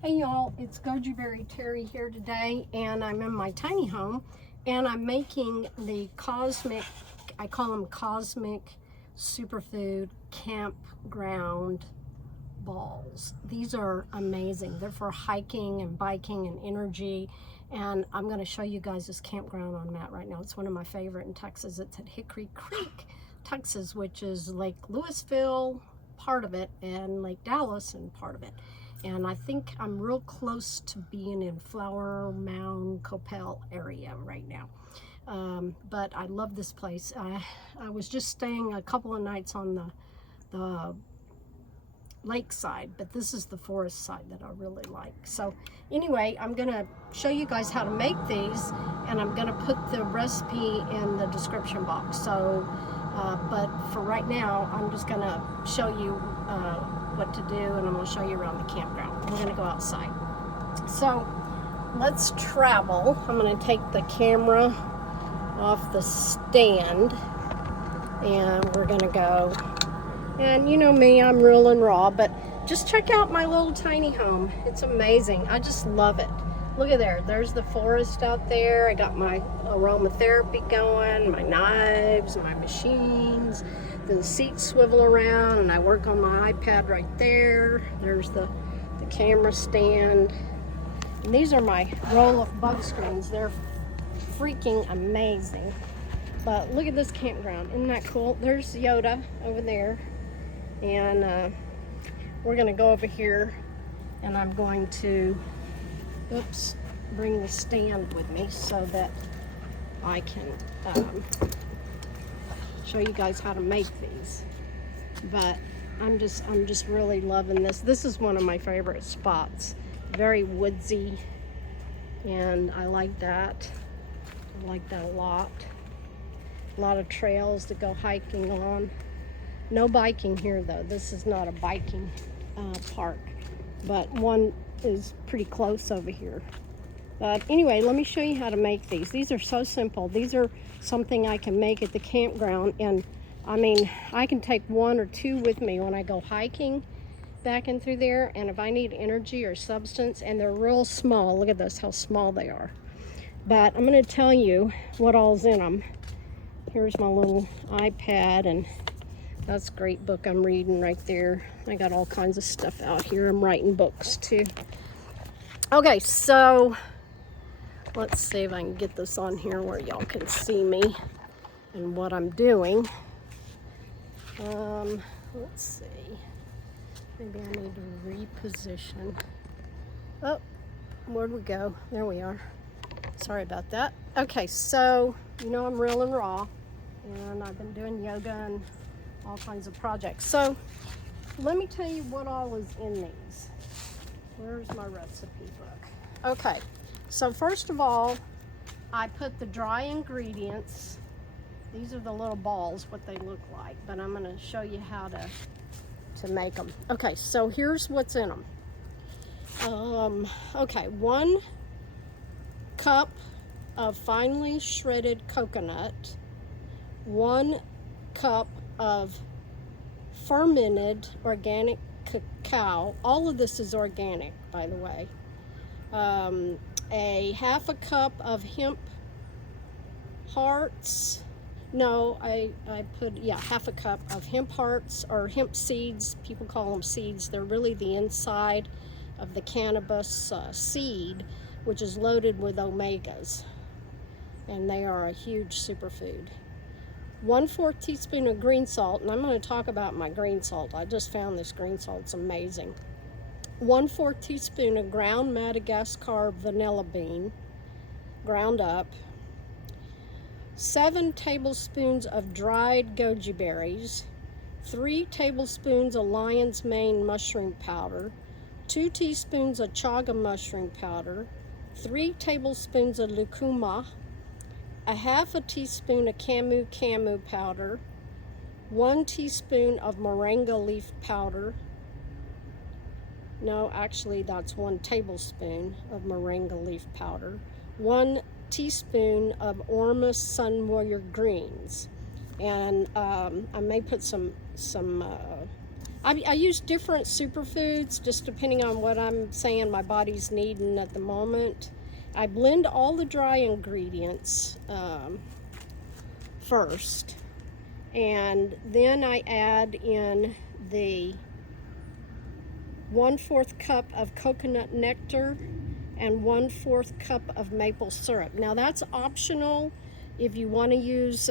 Hey y'all, it's Gojiberry Terri here today, and I'm in my tiny home, and I'm making the cosmic, I call them cosmic superfood campground balls. These are amazing. They're for hiking and biking and energy, and I'm going to show you guys this campground I'm at right now. It's one of my favorite in Texas. It's at Hickory Creek, Texas, which is Lake Louisville, part of it, and Lake Dallas, and part of it. And I think I'm real close to being in Flower Mound, Coppell area right now. But I love this place. I was just staying a couple of nights on the lakeside, but this is the forest side that I really like. So anyway, I'm gonna show you guys how to make these, and I'm gonna put the recipe in the description box. So but for right now, I'm just gonna show you what to do, and I'm gonna show you around the campground. We're gonna go outside. So let's travel. I'm gonna take the camera off the stand, and we're gonna go. And you know me, I'm real and raw, but just check out my little tiny home. It's amazing. I just love it. Look at there. There's the forest out there. I got my aromatherapy going, my knives, my machines. The seats swivel around, and I work on my iPad right there. There's the camera stand. And these are my roll-up bug screens. They're freaking amazing. But look at this campground. Isn't that cool? There's Yoda over there. And we're going to go over here, and I'm going to, bring the stand with me so that I can show you guys how to make these. But I'm just really loving this. This is one of my favorite spots. Very woodsy, and I like that. I like that a lot. A lot of trails to go hiking on. No biking here though. This is not a biking park, but one is pretty close over here. But anyway, let me show you how to make these. These are so simple. These are something I can make at the campground, and I mean, I can take one or two with me when I go hiking back in through there, and if I need energy or substance. And they're real small. Look at this, how small they are. But I'm going to tell you what all's in them. Here's my little iPad, and that's a great book I'm reading right there. I got all kinds of stuff out here. I'm writing books too. Okay, so let's see if I can get this on here where y'all can see me and what I'm doing. Let's see. Maybe I need to reposition. Oh, where'd we go? There we are. Sorry about that. Okay, so you know I'm real and raw, and I've been doing yoga and all kinds of projects. So let me tell you what all is in these. Where's my recipe book? Okay, so first of all, I put the dry ingredients. These are the little balls, what they look like, but I'm going to show you how to make them. Okay, so here's what's in them. Okay, 1 cup of finely shredded coconut, 1 cup of fermented organic cacao. All of this is organic, by the way. A half a cup of hemp hearts. No, I put, half a cup of hemp hearts, or hemp seeds. People call them seeds. They're really the inside of the cannabis seed, which is loaded with omegas, and they are a huge superfood. 1/4 teaspoon of green salt, and I'm going to talk about my green salt. I just found this green salt. It's amazing. 1/4 teaspoon of ground Madagascar vanilla bean, ground up. 7 tablespoons of dried goji berries. 3 tablespoons of lion's mane mushroom powder. 2 teaspoons of chaga mushroom powder. 3 tablespoons of lucuma. A half a teaspoon of camu powder, 1 teaspoon of moringa leaf powder. No, actually that's 1 tablespoon of moringa leaf powder. 1 teaspoon of Ormus Sun Warrior greens. And I may put some I use different superfoods just depending on what I'm saying my body's needing at the moment. I blend all the dry ingredients first, and then I add in the 1/4 cup of coconut nectar and 1/4 cup of maple syrup. Now that's optional if you want to use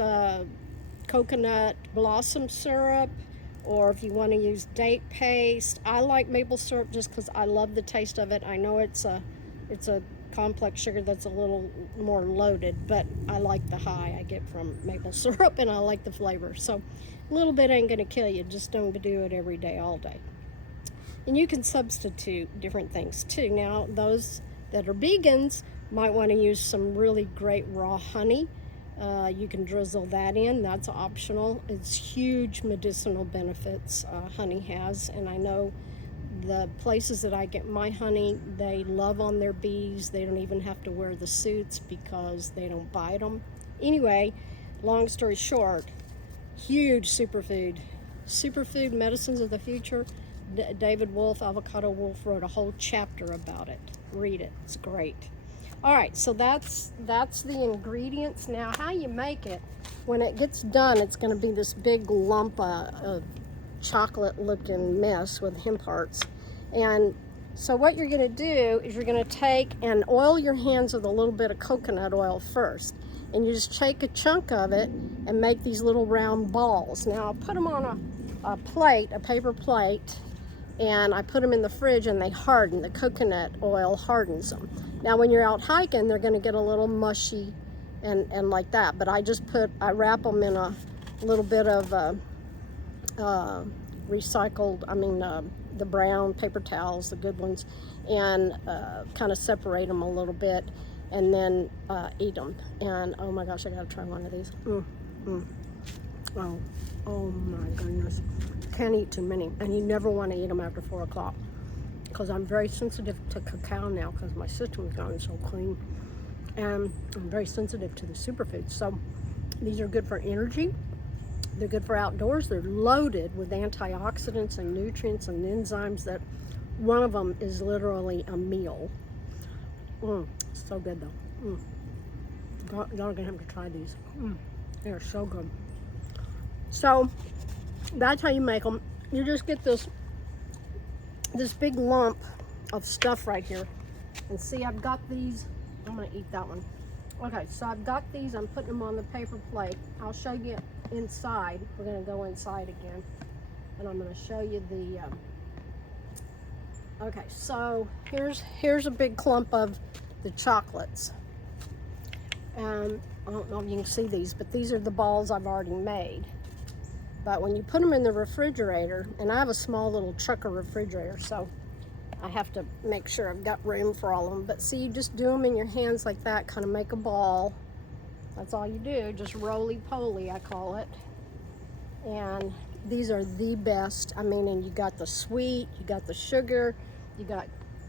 coconut blossom syrup, or if you want to use date paste. I like maple syrup just because I love the taste of it. I know it's a complex sugar that's a little more loaded, but I like the high I get from maple syrup, and I like the flavor. So a little bit ain't gonna kill you, just don't do it every day, all day. And you can substitute different things too. Now, those that are vegans might want to use some really great raw honey. You can drizzle that in, that's optional. It's huge medicinal benefits honey has, and I know the places that I get my honey, they love on their bees. They don't even have to wear the suits because they don't bite them. Anyway, long story short, huge superfood. Superfood medicines of the future. David Wolf, Avocado Wolf, wrote a whole chapter about it. Read it, it's great. All right, so that's the ingredients. Now, how you make it, when it gets done, it's gonna be this big lump of chocolate looking mess with hemp hearts. And so what you're going to do is you're going to take and oil your hands with a little bit of coconut oil first, and you just take a chunk of it and make these little round balls. Now put them on a plate, a paper plate, and I put them in the fridge and they harden. The coconut oil hardens them. Now when you're out hiking, they're going to get a little mushy and like that, but I wrap them in a little bit of recycled, the brown paper towels, the good ones, and kind of separate them a little bit, and then eat them. And oh my gosh, I gotta try one of these. Oh my goodness, can't eat too many, and you never want to eat them after 4 o'clock, because I'm very sensitive to cacao now because my system's gotten so clean, and I'm very sensitive to the superfoods. So these are good for energy. They're good for outdoors. They're loaded with antioxidants and nutrients and enzymes that one of them is literally a meal. So good though. Y'all are gonna have to try these. They're so good. So that's how you make them. You just get this big lump of stuff right here. And see, I've got these. I'm gonna eat that one. Okay, so I've got these. I'm putting them on the paper plate. I'll show you inside. We're going to go inside again, and I'm going to show you the okay, so here's a big clump of the chocolates, and I don't know if you can see these, but these are the balls I've already made. But when you put them in the refrigerator, and I have a small little trucker refrigerator, so I have to make sure I've got room for all of them. But see, you just do them in your hands like that, kind of make a ball. That's all you do, just roly-poly, I call it. And these are the best. I mean, and you got the sweet, you got the sugar, you got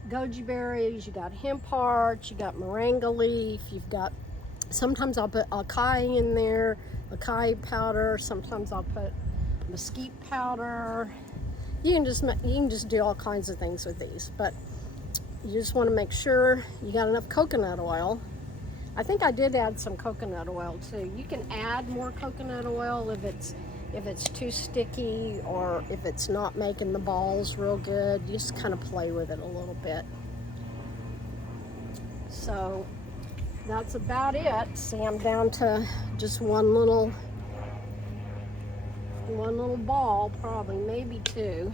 goji berries, you got hemp hearts, you got moringa leaf, you've got, sometimes I'll put acai in there, acai powder, sometimes I'll put mesquite powder. You can just do all kinds of things with these, but you just want to make sure you got enough coconut oil. I think I did add some coconut oil too. You can add more coconut oil if it's too sticky, or if it's not making the balls real good. You just kind of play with it a little bit. So that's about it. See, I'm down to just one little ball, probably, maybe two.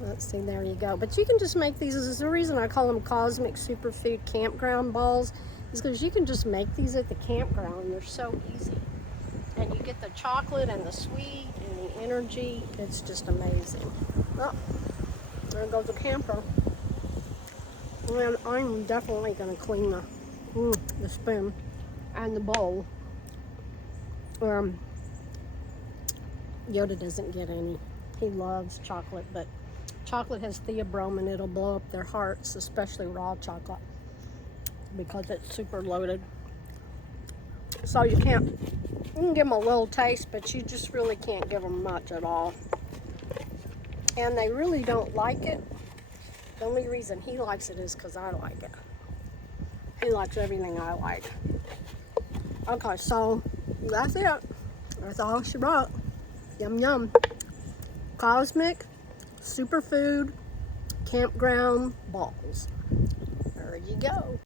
Let's see, there you go. But you can just make these. This is the reason I call them cosmic superfood campground balls, is because you can just make these at the campground. They're so easy. And you get the chocolate and the sweet and the energy. It's just amazing. Oh, there goes the camper. And I'm definitely going to clean the spoon and the bowl. Yoda doesn't get any. He loves chocolate, but chocolate has theobromine. It'll blow up their hearts, especially raw chocolate, because it's super loaded. So you can give them a little taste, but you just really can't give them much at all. and they really don't like it. The only reason he likes it is because I like it. He likes everything I like. Okay, so that's it. That's all she brought. Yum yum. Cosmic superfood campground balls. There you go.